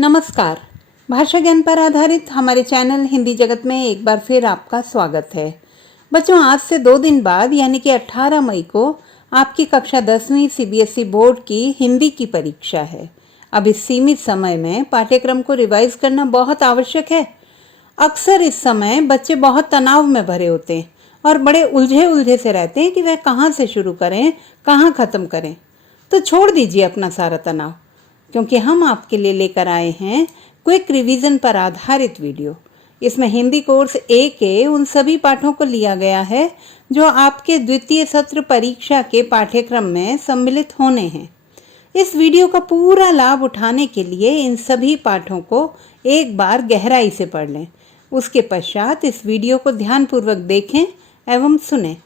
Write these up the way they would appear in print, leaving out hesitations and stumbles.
नमस्कार। भाषा ज्ञान पर आधारित हमारे चैनल हिंदी जगत में एक बार फिर आपका स्वागत है। बच्चों, आज से 2 दिन बाद यानी कि 18 मई को आपकी कक्षा 10वीं सीबीएसई बोर्ड की हिंदी की परीक्षा है। अब इस सीमित समय में पाठ्यक्रम को रिवाइज करना बहुत आवश्यक है। अक्सर इस समय बच्चे बहुत तनाव में भरे होते हैं और बड़े उलझे से रहते हैं कि वह कहाँ से शुरू करें, कहाँ ख़त्म करें। तो छोड़ दीजिए अपना सारा तनाव, क्योंकि हम आपके लिए लेकर आए हैं क्विक रिवीजन पर आधारित वीडियो। इसमें हिंदी कोर्स ए के उन सभी पाठों को लिया गया है जो आपके द्वितीय सत्र परीक्षा के पाठ्यक्रम में सम्मिलित होने हैं। इस वीडियो का पूरा लाभ उठाने के लिए इन सभी पाठों को एक बार गहराई से पढ़ लें। उसके पश्चात इस वीडियो को ध्यानपूर्वक देखें एवं सुनें।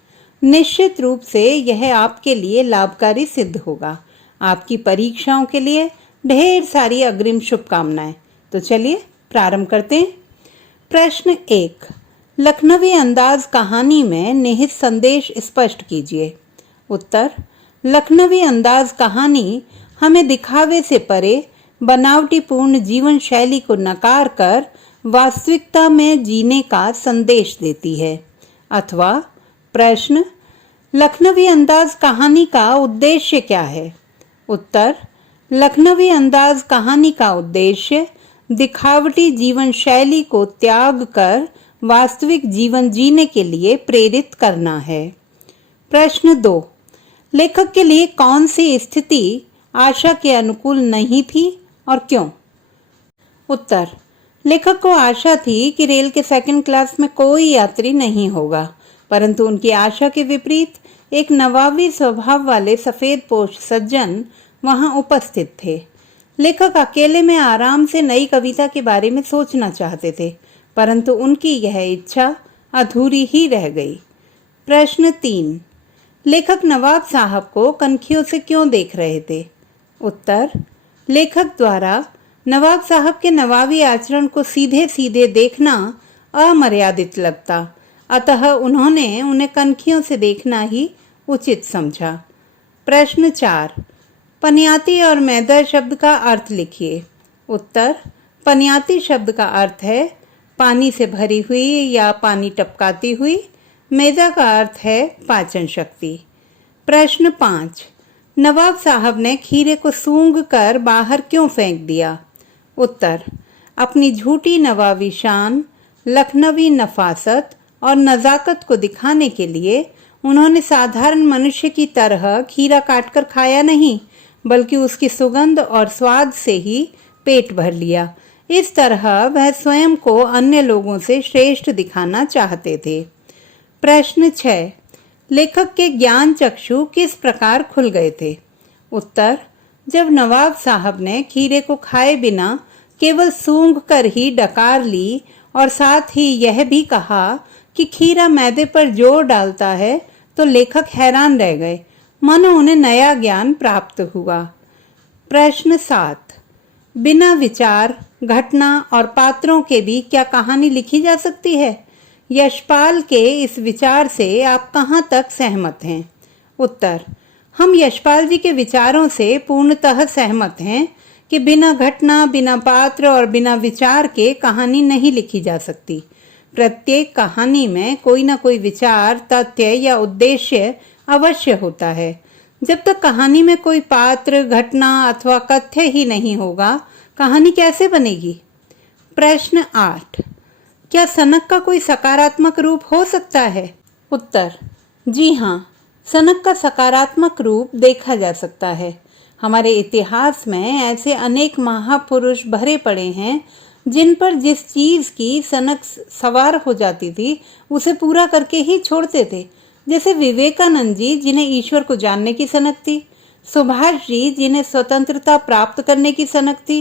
निश्चित रूप से यह आपके लिए लाभकारी सिद्ध होगा। आपकी परीक्षाओं के लिए ढेर सारी अग्रिम शुभकामनाएं। तो चलिए प्रारंभ करते हैं। प्रश्न 1, लखनवी अंदाज कहानी में निहित संदेश स्पष्ट कीजिए। उत्तर, लखनवी अंदाज कहानी हमें दिखावे से परे बनावटीपूर्ण जीवन शैली को नकार कर वास्तविकता में जीने का संदेश देती है। अथवा प्रश्न, लखनवी अंदाज कहानी का उद्देश्य क्या है? उत्तर, लखनवी अंदाज कहानी का उद्देश्य दिखावटी जीवन शैली को त्याग कर वास्तविक जीवन जीने के लिए प्रेरित करना है। प्रश्न 2, लेखक के लिए कौन सी स्थिति आशा के अनुकूल नहीं थी और क्यों? उत्तर, लेखक को आशा थी कि रेल के सेकंड क्लास में कोई यात्री नहीं होगा, परंतु उनकी आशा के विपरीत एक नवाबी स्वभाव वाले सफेद पोश सज्जन वहां उपस्थित थे। लेखक अकेले में आराम से नई कविता के बारे में सोचना चाहते थे, परंतु उनकी यह इच्छा अधूरी ही रह गई। प्रश्न 3, लेखक नवाब साहब को कनखियों से क्यों देख रहे थे? उत्तर, लेखक द्वारा नवाब साहब के नवाबी आचरण को सीधे सीधे देखना अमर्यादित लगता, अतः उन्होंने उन्हें कनखियों से देखना ही उचित समझा। प्रश्न 4, पनियाती और मैदा शब्द का अर्थ लिखिए। उत्तर, पनियाती शब्द का अर्थ है पानी से भरी हुई या पानी टपकाती हुई। मैदा का अर्थ है पाचन शक्ति। प्रश्न 5, नवाब साहब ने खीरे को सूंघ कर बाहर क्यों फेंक दिया? उत्तर, अपनी झूठी नवाबी शान, लखनवी नफासत और नज़ाकत को दिखाने के लिए उन्होंने साधारण मनुष्य की तरह खीरा काटकर खाया नहीं, बल्कि उसकी सुगंध और स्वाद से ही पेट भर लिया। इस तरह वह स्वयं को अन्य लोगों से श्रेष्ठ दिखाना चाहते थे। प्रश्न 6, लेखक के ज्ञान चक्षु किस प्रकार खुल गए थे? उत्तर, जब नवाब साहब ने खीरे को खाए बिना केवल सूंघ कर ही डकार ली और साथ ही यह भी कहा कि खीरा मैदे पर जोर डालता है, तो लेखक हैरान रह गए, मानो उन्हें नया ज्ञान प्राप्त हुआ। प्रश्न 7, बिना विचार, घटना और पात्रों के भी क्या कहानी लिखी जा सकती है? यशपाल के इस विचार से आप कहाँ तक सहमत हैं? उत्तर, हम यशपाल जी के विचारों से पूर्णतः सहमत हैं कि बिना घटना, बिना पात्र और बिना विचार के कहानी नहीं लिखी जा सकती। प्रत्येक कहानी में कोई ना कोई विचार, तथ्य या उद्देश्य अवश्य होता है। जब तक कहानी में कोई पात्र, घटना अथवा कथ्य ही नहीं होगा, कहानी कैसे बनेगी? प्रश्न 8, क्या सनक का कोई सकारात्मक रूप हो सकता है? उत्तर, जी हाँ, सनक का सकारात्मक रूप देखा जा सकता है। हमारे इतिहास में ऐसे अनेक महापुरुष भरे पड़े हैं जिन पर जिस चीज की सनक सवार हो जाती थी उसे पूरा करके ही छोड़ते थे। जैसे विवेकानंद जी, जिन्हें ईश्वर को जानने की सनक थी, सुभाष जी, जिन्हें स्वतंत्रता प्राप्त करने की सनक थी,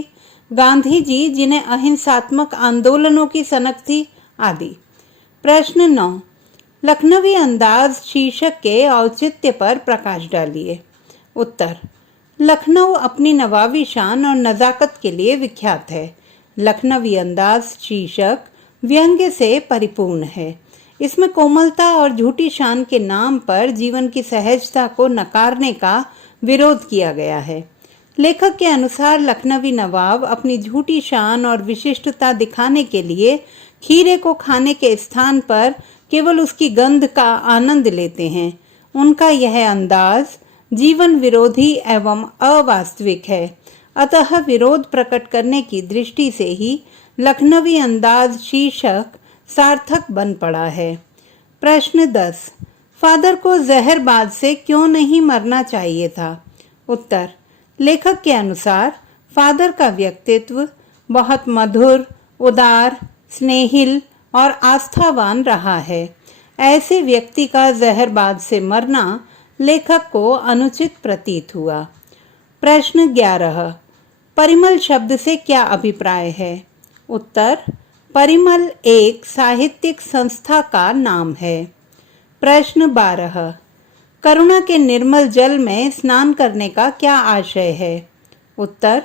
गांधी जी, जिन्हें अहिंसात्मक आंदोलनों की सनक थी, आदि। प्रश्न 9, लखनवी अंदाज शीर्षक के औचित्य पर प्रकाश डालिए। उत्तर, लखनऊ अपनी नवाबी शान और नज़ाकत के लिए विख्यात है। लखनवी अंदाज शीर्षक व्यंग्य से परिपूर्ण है। इसमें कोमलता और झूठी शान के नाम पर जीवन की सहजता को नकारने का विरोध किया गया है। लेखक के अनुसार लखनवी नवाब अपनी झूठी शान और विशिष्टता दिखाने के लिए खीरे को खाने के स्थान पर केवल उसकी गंध का आनंद लेते हैं। उनका यह अंदाज जीवन विरोधी एवं अवास्तविक है। अतः विरोध प्रकट करने की दृष्टि से ही लखनवी अंदाज शीर्षक सार्थक बन पड़ा है। प्रश्न 10। फादर को जहरबाद से क्यों नहीं मरना चाहिए था? उत्तर। लेखक के अनुसार फादर का व्यक्तित्व बहुत मधुर, उदार, स्नेहिल और आस्थावान रहा है। ऐसे व्यक्ति का जहरबाद से मरना लेखक को अनुचित प्रतीत हुआ। प्रश्न 11। परिमल शब्द से क्या अभिप्राय है? उत्तर। परिमल एक साहित्यिक संस्था का नाम है। प्रश्न 12। करुणा के निर्मल जल में स्नान करने का क्या आशय है? उत्तर।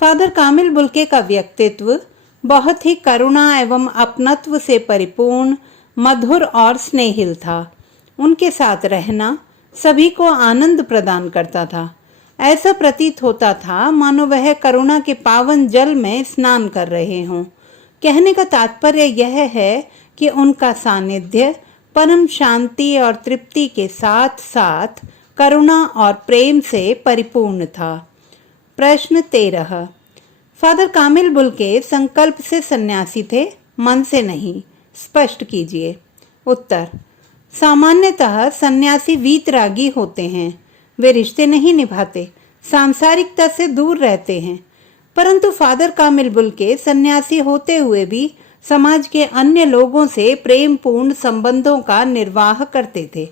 फादर कामिल बुल्के का व्यक्तित्व बहुत ही करुणा एवं अपनत्व से परिपूर्ण, मधुर और स्नेहिल था। उनके साथ रहना सभी को आनंद प्रदान करता था। ऐसा प्रतीत होता था मानो वह करुणा के पावन जल में स्नान कर रहे हों। कहने का तात्पर्य यह है कि उनका सानिध्य परम शांति और तृप्ति के साथ साथ करुणा और प्रेम से परिपूर्ण था। प्रश्न 13। फादर कामिल बुल्के संकल्प से सन्यासी थे, मन से नहीं? स्पष्ट कीजिए। उत्तर। सामान्यतः सन्यासी वीतरागी होते हैं। वे रिश्ते नहीं निभाते, सांसारिकता से दूर रहते हैं। परंतु फादर कामिल बुल्के सन्यासी होते हुए भी समाज के अन्य लोगों से प्रेमपूर्ण संबंधों का निर्वाह करते थे।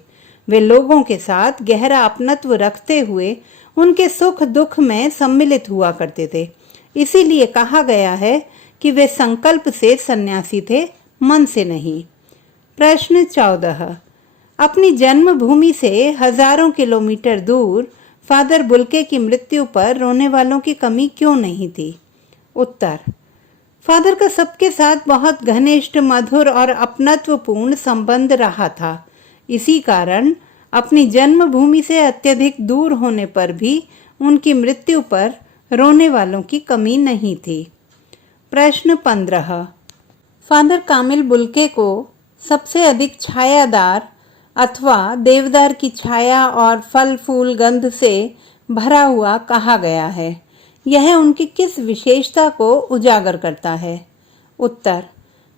वे लोगों के साथ गहरा अपनत्व रखते हुए उनके सुख दुख में सम्मिलित हुआ करते थे। इसीलिए कहा गया है कि वे संकल्प से सन्यासी थे, मन से नहीं। प्रश्न 14। अपनी जन्मभूमि से हजारों किलोमीटर दूर फादर बुल्के की मृत्यु पर रोने वालों की कमी क्यों नहीं थी? उत्तर। फादर का सबके साथ बहुत घनिष्ठ, मधुर और अपनत्वपूर्ण संबंध रहा था। इसी कारण अपनी जन्मभूमि से अत्यधिक दूर होने पर भी उनकी मृत्यु पर रोने वालों की कमी नहीं थी। प्रश्न 15। फादर कामिल बुल्के को सबसे अधिक छायादार अथवा देवदार की छाया और फल फूल गंध से भरा हुआ कहा गया है। यह उनकी किस विशेषता को उजागर करता है? उत्तर।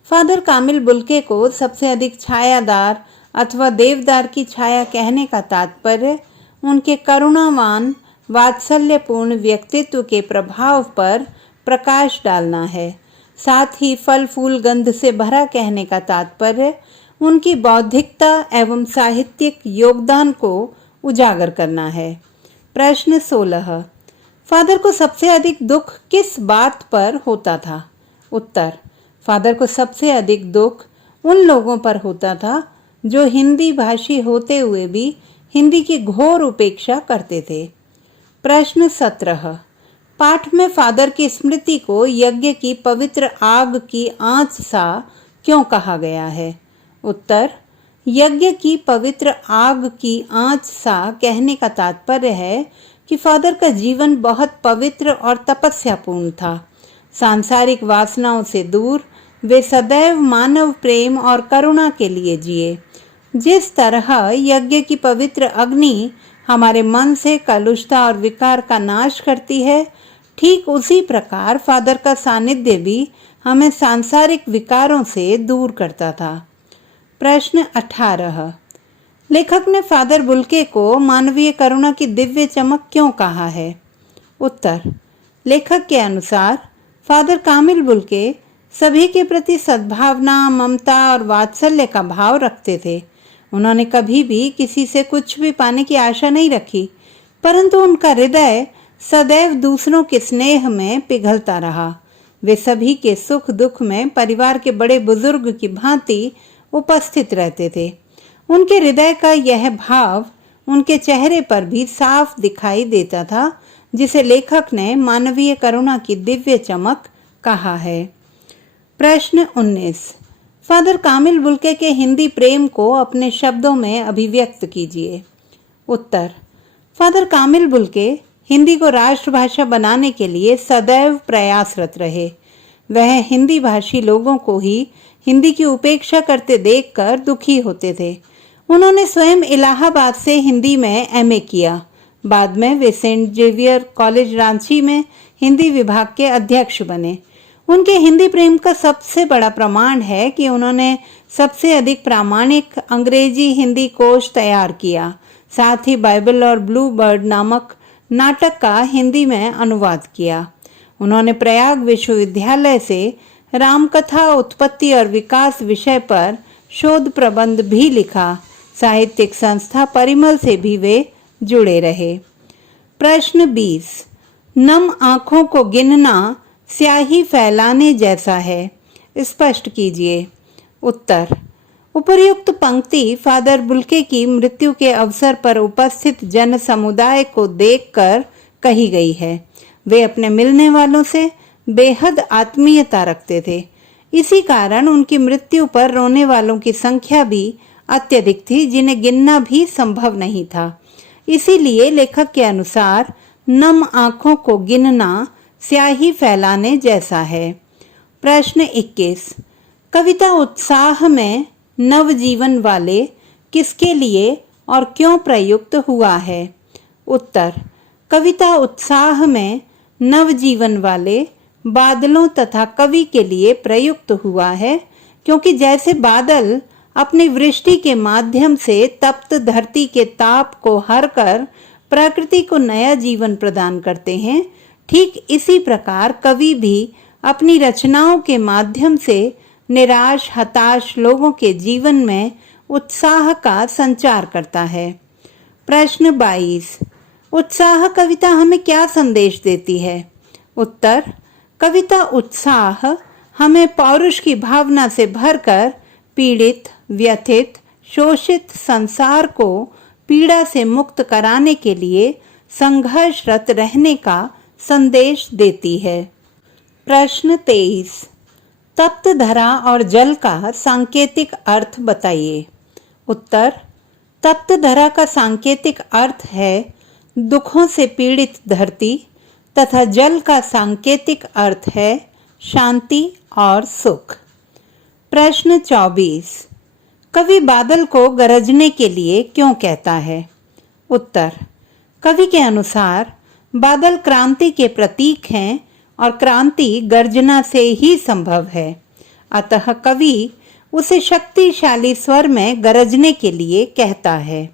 फादर कामिल बुल्के को सबसे अधिक छायादार अथवा देवदार की छाया कहने का तात्पर्य उनके करुणावान, वात्सल्यपूर्ण व्यक्तित्व के प्रभाव पर प्रकाश डालना है। साथ ही फल फूल गंध से भरा कहने का तात्पर्य उनकी बौद्धिकता एवं साहित्यिक योगदान को उजागर करना है। प्रश्न 16। फादर को सबसे अधिक दुख किस बात पर होता था? उत्तर। फादर को सबसे अधिक दुख उन लोगों पर होता था जो हिंदी भाषी होते हुए भी हिंदी की घोर उपेक्षा करते थे। प्रश्न 17। पाठ में फादर की स्मृति को यज्ञ की पवित्र आग की आंच सा क्यों कहा गया है? उत्तर। यज्ञ की पवित्र आग की आंच सा कहने का तात्पर्य है कि फादर का जीवन बहुत पवित्र और तपस्यापूर्ण था। सांसारिक वासनाओं से दूर वे सदैव मानव प्रेम और करुणा के लिए जिए। जिस तरह यज्ञ की पवित्र अग्नि हमारे मन से कलुषता और विकार का नाश करती है, ठीक उसी प्रकार फादर का सानिध्य भी हमें सांसारिक विकारों से दूर करता था। प्रश्न 18। लेखक ने फादर बुल्के को मानवीय करुणा की दिव्य चमक क्यों कहा है? उत्तर। लेखक के अनुसार फादर कामिल बुल्के सभी के प्रति सद्भावना, ममता और वात्सल्य का भाव रखते थे। उन्होंने कभी भी किसी से कुछ भी पाने की आशा नहीं रखी, परंतु उनका हृदय सदैव दूसरों के स्नेह में पिघलता रहा। वे सभी के सुख दुख में परिवार के बड़े बुजुर्ग की भांति उपस्थित रहते थे। उनके हृदय का यह भाव उनके चेहरे पर भी साफ दिखाई देता था, जिसे लेखक ने मानवीय करुणा की दिव्य चमक कहा है। प्रश्न 19। फादर कामिल बुल्के के हिंदी प्रेम को अपने शब्दों में अभिव्यक्त कीजिए। उत्तर। फादर कामिल बुल्के हिंदी को राष्ट्रभाषा बनाने के लिए सदैव प्रयासरत रहे। वह हिंदी भाषी लोगों को ही हिंदी की उपेक्षा करते देखकर दुखी होते थे। उन्होंने स्वयं इलाहाबाद से हिंदी में एमए किया। बाद में वे सेंट जेवियर कॉलेज रांची में हिंदी विभाग के अध्यक्ष बने। उनके हिंदी प्रेम का सबसे बड़ा प्रमाण है कि उन्होंने सबसे अधिक प्रामाणिक अंग्रेजी हिंदी कोश तैयार किया। साथ ही बाइबल और ब्लू बर्ड नामक नाटक का हिंदी में अनुवाद किया। उन्होंने प्रयाग विश्वविद्यालय से रामकथा उत्पत्ति और विकास विषय पर शोध प्रबंध भी लिखा। साहित्यिक संस्था परिमल से भी वे जुड़े रहे। प्रश्न 20। नम आंखों को गिनना स्याही फैलाने जैसा है, स्पष्ट कीजिए। उत्तर। उपर्युक्त पंक्ति फादर बुल्के की मृत्यु के अवसर पर उपस्थित जन समुदाय को देखकर कही गई है। वे अपने मिलने वालों से बेहद आत्मीयता रखते थे। इसी कारण उनकी मृत्यु पर रोने वालों की संख्या भी अत्यधिक थी, जिन्हें गिनना भी संभव नहीं था। इसीलिए लेखक के अनुसार नम आंखों को गिनना स्याही फैलाने जैसा है। प्रश्न 21। कविता उत्साह में नवजीवन वाले किसके लिए और क्यों प्रयुक्त हुआ है? उत्तर। कविता उत्साह में नवजीवन वाले बादलों तथा कवि के लिए प्रयुक्त हुआ है, क्योंकि जैसे बादल अपनी वृष्टि के माध्यम से तप्त धरती के ताप को हर कर प्रकृति को नया जीवन प्रदान करते हैं, ठीक इसी प्रकार कवि भी अपनी रचनाओं के माध्यम से निराश हताश लोगों के जीवन में उत्साह का संचार करता है। प्रश्न 22। उत्साह कविता हमें क्या संदेश देती है? उत्तर। कविता उत्साह हमें पौरुष की भावना से भरकर पीड़ित, व्यथित, शोषित संसार को पीड़ा से मुक्त कराने के लिए संघर्षरत रहने का संदेश देती है। प्रश्न 23। तप्त धरा और जल का सांकेतिक अर्थ बताइए। उत्तर। तप्त धरा का सांकेतिक अर्थ है दुखों से पीड़ित धरती तथा जल का सांकेतिक अर्थ है शांति और सुख। प्रश्न 24। कवि बादल को गरजने के लिए क्यों कहता है? उत्तर। कवि के अनुसार बादल क्रांति के प्रतीक हैं और क्रांति गर्जना से ही संभव है। अतः कवि उसे शक्तिशाली स्वर में गरजने के लिए कहता है।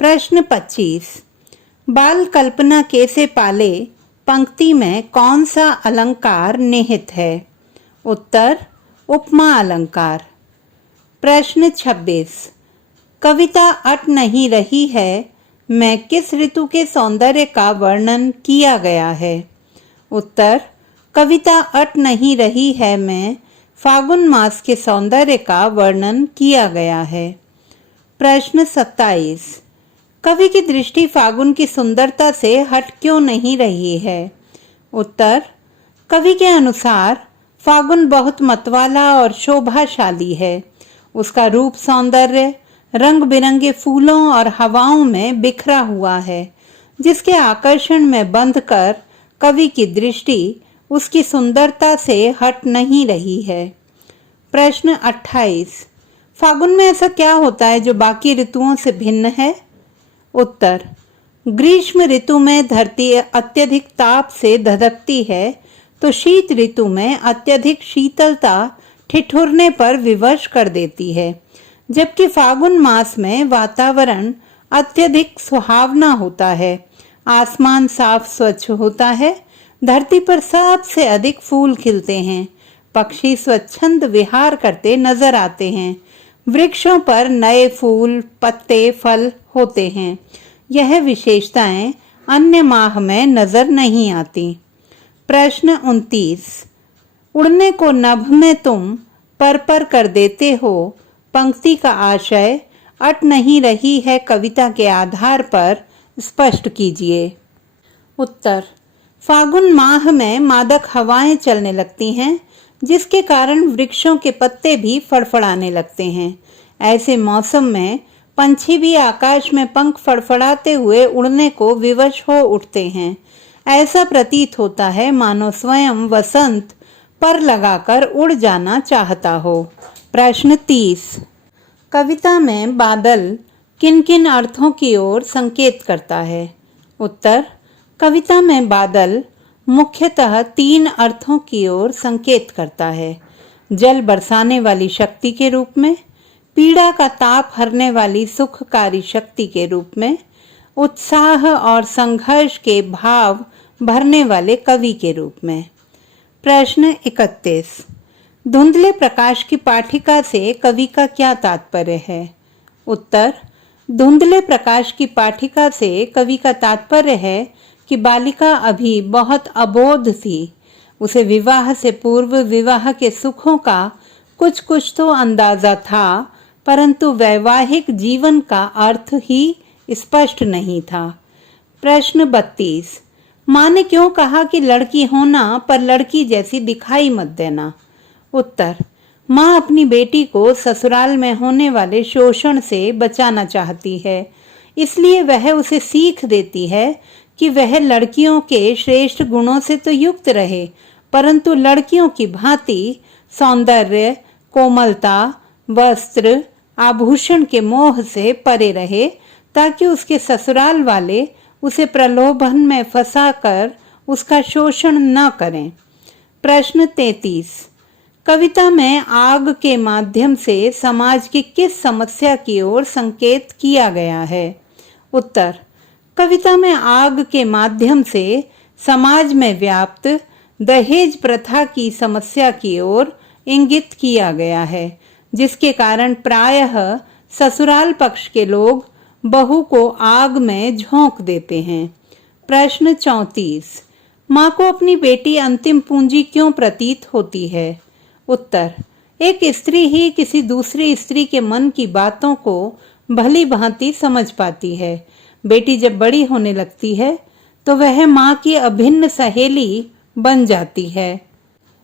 प्रश्न 25। बाल कल्पना कैसे पाले पंक्ति में कौन सा अलंकार निहित है? उत्तर। उपमा अलंकार। प्रश्न 26। कविता अट नहीं रही है में किस ऋतु के सौंदर्य का वर्णन किया गया है? उत्तर। कविता अट नहीं रही है में फागुन मास के सौंदर्य का वर्णन किया गया है। प्रश्न 27। कवि की दृष्टि फागुन की सुंदरता से हट क्यों नहीं रही है? उत्तर। कवि के अनुसार फागुन बहुत मतवाला और शोभाशाली है। उसका रूप सौंदर्य रंग बिरंगे फूलों और हवाओं में बिखरा हुआ है, जिसके आकर्षण में बंधकर कवि की दृष्टि उसकी सुंदरता से हट नहीं रही है। प्रश्न 28। फागुन में ऐसा क्या होता है जो बाकी ऋतुओं से भिन्न है? उत्तर। ग्रीष्म ऋतु में धरती अत्यधिक ताप से धधकती है, तो शीत ऋतु में अत्यधिक शीतलता ठिठुरने पर विवश कर देती है, जबकि फागुन मास में वातावरण अत्यधिक सुहावना होता है। आसमान साफ स्वच्छ होता है, धरती पर सबसे अधिक फूल खिलते हैं, पक्षी स्वच्छंद विहार करते नजर आते हैं, वृक्षों पर नए फूल पत्ते फल होते हैं। यह विशेषताएं अन्य माह में नजर नहीं आती। प्रश्न 29। उड़ने को नभ में तुम पर कर देते हो पंक्ति का आशय अट नहीं रही है कविता के आधार पर स्पष्ट कीजिए। उत्तर। फागुन माह में मादक हवाएं चलने लगती हैं, जिसके कारण वृक्षों के पत्ते भी फड़फड़ाने लगते हैं। ऐसे मौसम में पंछी भी आकाश में पंख फड़फड़ाते हुए उड़ने को विवश हो उठते हैं। ऐसा प्रतीत होता है मानो स्वयं वसंत पर लगाकर उड़ जाना चाहता हो। प्रश्न 30। कविता में बादल किन किन अर्थों की ओर संकेत करता है? उत्तर: कविता में बादल मुख्यतः 3 अर्थों की ओर संकेत करता है। जल बरसाने वाली शक्ति के रूप में, पीड़ा का ताप हरने वाली सुखकारी शक्ति के रूप में, उत्साह और संघर्ष के भाव भरने वाले कवि के रूप में। प्रश्न 31। धुंधले प्रकाश की पाठिका से कवि का क्या तात्पर्य है? उत्तर: धुंधले प्रकाश की पाठिका से कवि का तात्पर्य है कि बालिका अभी बहुत अबोध थी। उसे विवाह से पूर्व विवाह के सुखों का कुछ तो अंदाजा था, परंतु वैवाहिक जीवन का अर्थ ही स्पष्ट नहीं था। प्रश्न 32। माँ ने क्यों कहा कि लड़की होना पर लड़की जैसी दिखाई मत देना? उत्तर: माँ अपनी बेटी को ससुराल में होने वाले शोषण से बचाना चाहती है, इसलिए वह उसे सीख देती है कि वह लड़कियों के श्रेष्ठ गुणों से तो युक्त रहे, परंतु लड़कियों की भांति सौंदर्य, कोमलता, वस्त्र, आभूषण के मोह से परे रहे, ताकि उसके ससुराल वाले उसे प्रलोभन में फंसाकर उसका शोषण न करें। प्रश्न 33। कविता में आग के माध्यम से समाज की किस समस्या की ओर संकेत किया गया है? उत्तर: कविता में आग के माध्यम से समाज में व्याप्त दहेज प्रथा की समस्या की ओर इंगित किया गया है, जिसके कारण प्रायः ससुराल पक्ष के लोग बहू को आग में झोंक देते हैं। प्रश्न 34। माँ को अपनी बेटी अंतिम पूंजी क्यों प्रतीत होती है? उत्तर: एक स्त्री ही किसी दूसरी स्त्री के मन की बातों को भली भांति समझ पाती है। बेटी जब बड़ी होने लगती है तो वह माँ की अभिन्न सहेली बन जाती है।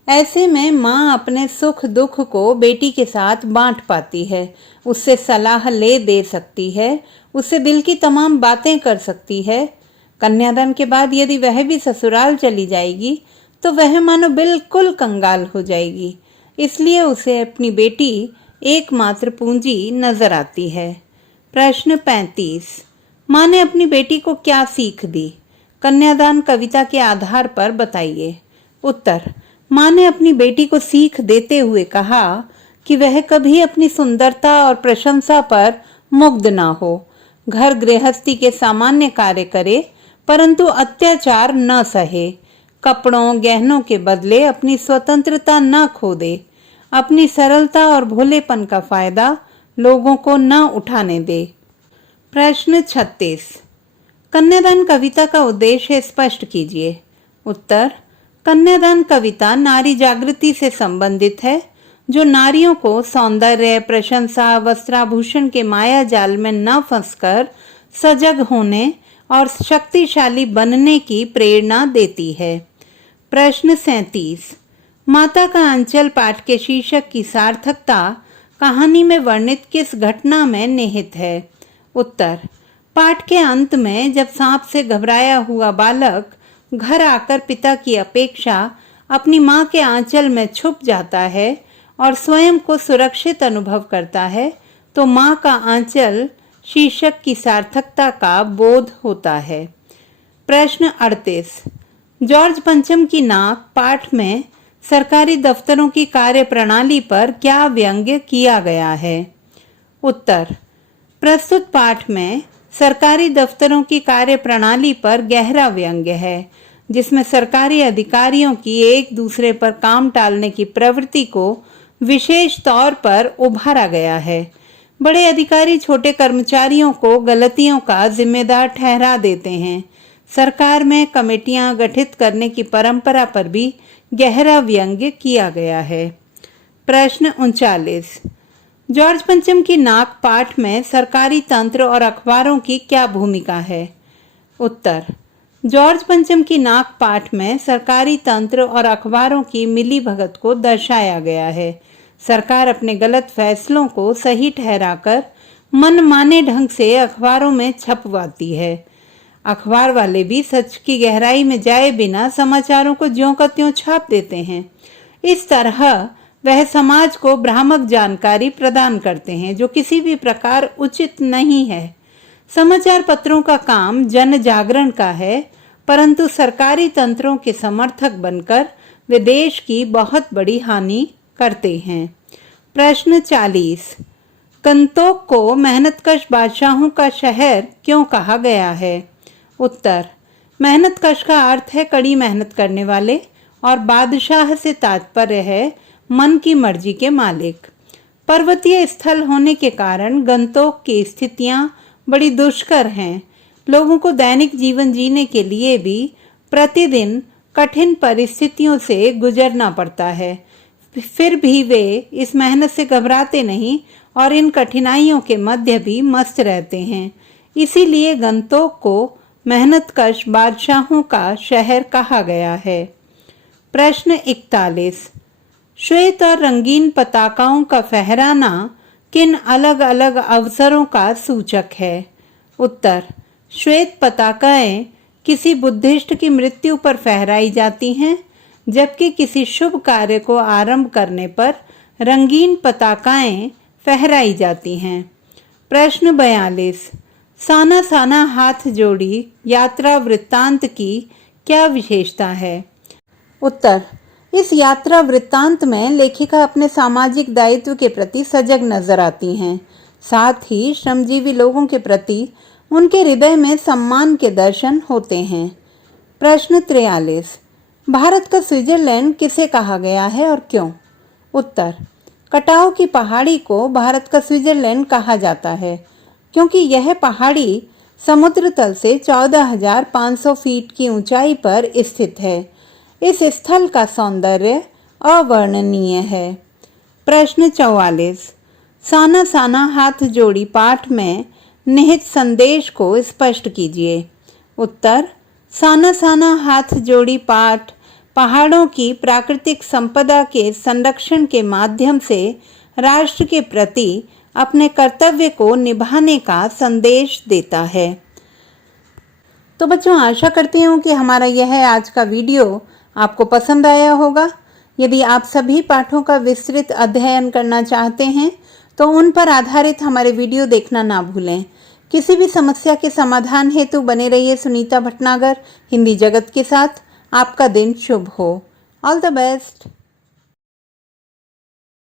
ऐसे में माँ अपने सुख दुख को बेटी के साथ बांट पाती है, उससे सलाह ले दे सकती है, उससे दिल की तमाम बातें कर सकती है। कन्यादान के बाद यदि वह भी ससुराल चली जाएगी तो वह मानो बिल्कुल कंगाल हो जाएगी, इसलिए उसे अपनी बेटी एकमात्र पूंजी नजर आती है। प्रश्न 35। माँ ने अपनी बेटी को क्या सीख दी? कन्यादान कविता के आधार पर बताइए। उत्तर: माँ ने अपनी बेटी को सीख देते हुए कहा कि वह कभी अपनी सुंदरता और प्रशंसा पर मुग्ध ना हो, घर गृहस्थी के सामान्य कार्य करे, परंतु अत्याचार न सहे, कपड़ों गहनों के बदले अपनी स्वतंत्रता न खो दे, अपनी सरलता और भोलेपन का फायदा लोगों को न उठाने दे। प्रश्न 36। कन्यादान कविता का उद्देश्य स्पष्ट कीजिए। उत्तर: कन्यादान कविता नारी जागृति से संबंधित है, जो नारियों को सौंदर्य, प्रशंसा, वस्त्राभूषण के माया जाल में न फंसकर सजग होने और शक्तिशाली बनने की प्रेरणा देती है। प्रश्न 37। माता का अंचल पाठ के शीर्षक की सार्थकता कहानी में वर्णित किस घटना में निहित है? उत्तर: पाठ के अंत में जब सांप से घबराया हुआ बालक घर आकर पिता की अपेक्षा अपनी माँ के आंचल में छुप जाता है और स्वयं को सुरक्षित अनुभव करता है, तो माँ का आंचल शीर्षक की सार्थकता का बोध होता है। प्रश्न 38। जॉर्ज पंचम की नाक पाठ में सरकारी दफ्तरों की कार्य प्रणाली पर क्या व्यंग्य किया गया है? उत्तर: प्रस्तुत पाठ में सरकारी दफ्तरों की कार्य प्रणाली पर गहरा व्यंग्य है, जिसमें सरकारी अधिकारियों की एक दूसरे पर काम टालने की प्रवृत्ति को विशेष तौर पर उभारा गया है। बड़े अधिकारी छोटे कर्मचारियों को गलतियों का जिम्मेदार ठहरा देते हैं। सरकार में कमेटियां गठित करने की परंपरा पर भी गहरा व्यंग्य किया गया है। प्रश्न 39। जॉर्ज पंचम की नाक पाठ में सरकारी तंत्र और अखबारों की क्या भूमिका है? उत्तर: जॉर्ज पंचम की नाक पाठ में सरकारी तंत्र और अखबारों की मिलीभगत को दर्शाया गया है। सरकार अपने गलत फैसलों को सही ठहराकर मनमाने ढंग से अखबारों में छपवाती है। अखबार वाले भी सच की गहराई में जाए बिना समाचारों को ज्यों का त्यों छाप देते हैं। इस तरह वह समाज को भ्रामक जानकारी प्रदान करते हैं जो किसी भी प्रकार उचित नहीं है। समाचार पत्रों का काम जन जागरण का है, परंतु सरकारी तंत्रों के समर्थक बनकर वे देश की बहुत बड़ी हानि करते हैं। प्रश्न 40। गंतोक को मेहनतकश बादशाहों का शहर क्यों कहा गया है? उत्तर, मेहनतकश का अर्थ है कड़ी मेहनत करने वाले और बादशाह से तात्पर्य है मन की मर्जी के मालिक। पर्वतीय स्थल होने के कारण गंतोक की स्थितियां बड़ी दुष्कर हैं। लोगों को दैनिक जीवन जीने के लिए भी प्रतिदिन कठिन परिस्थितियों से गुजरना पड़ता है। फिर भी वे इस मेहनत से घबराते नहीं और इन कठिनाइयों के मध्य भी मस्त रहते हैं। इसीलिए गंतोक को मेहनतकश बादशाहों का शहर कहा गया है। प्रश्न 41। श्वेत और रंगीन पताकाओं का फहराना किन अलग अलग अवसरों का सूचक है? उत्तर, श्वेत पताकाएं किसी बुद्धिस्ट की मृत्यु पर फहराई जाती हैं, जबकि किसी शुभ कार्य को आरंभ करने पर रंगीन पताकाएं फहराई जाती हैं। प्रश्न 42। साना साना हाथ जोड़ी यात्रा वृत्तांत की क्या विशेषता है? उत्तर, इस यात्रा वृत्तांत में लेखिका अपने सामाजिक दायित्व के प्रति सजग नजर आती हैं। साथ ही श्रमजीवी लोगों के प्रति उनके हृदय में सम्मान के दर्शन होते हैं। प्रश्न 43। भारत का स्विट्जरलैंड किसे कहा गया है और क्यों? उत्तर, कटाव की पहाड़ी को भारत का स्विट्जरलैंड कहा जाता है क्योंकि यह पहाड़ी समुद्र तल से 14,500 फीट की ऊंचाई पर स्थित है। इस स्थल का सौंदर्य अवर्णनीय है। प्रश्न 44। साना साना हाथ जोड़ी पाठ में निहित संदेश को स्पष्ट कीजिए। उत्तर, साना साना हाथ जोड़ी पाठ पहाड़ों की प्राकृतिक संपदा के संरक्षण के माध्यम से राष्ट्र के प्रति अपने कर्तव्य को निभाने का संदेश देता है। तो बच्चों, आशा करती हूँ कि हमारा यह आज का वीडियो आपको पसंद आया होगा। यदि आप सभी पाठों का विस्तृत अध्ययन करना चाहते हैं तो उन पर आधारित हमारे वीडियो देखना ना भूलें। किसी भी समस्या के समाधान हेतु बने रहिए सुनीता भटनागर हिंदी जगत के साथ। आपका दिन शुभ हो। All the best.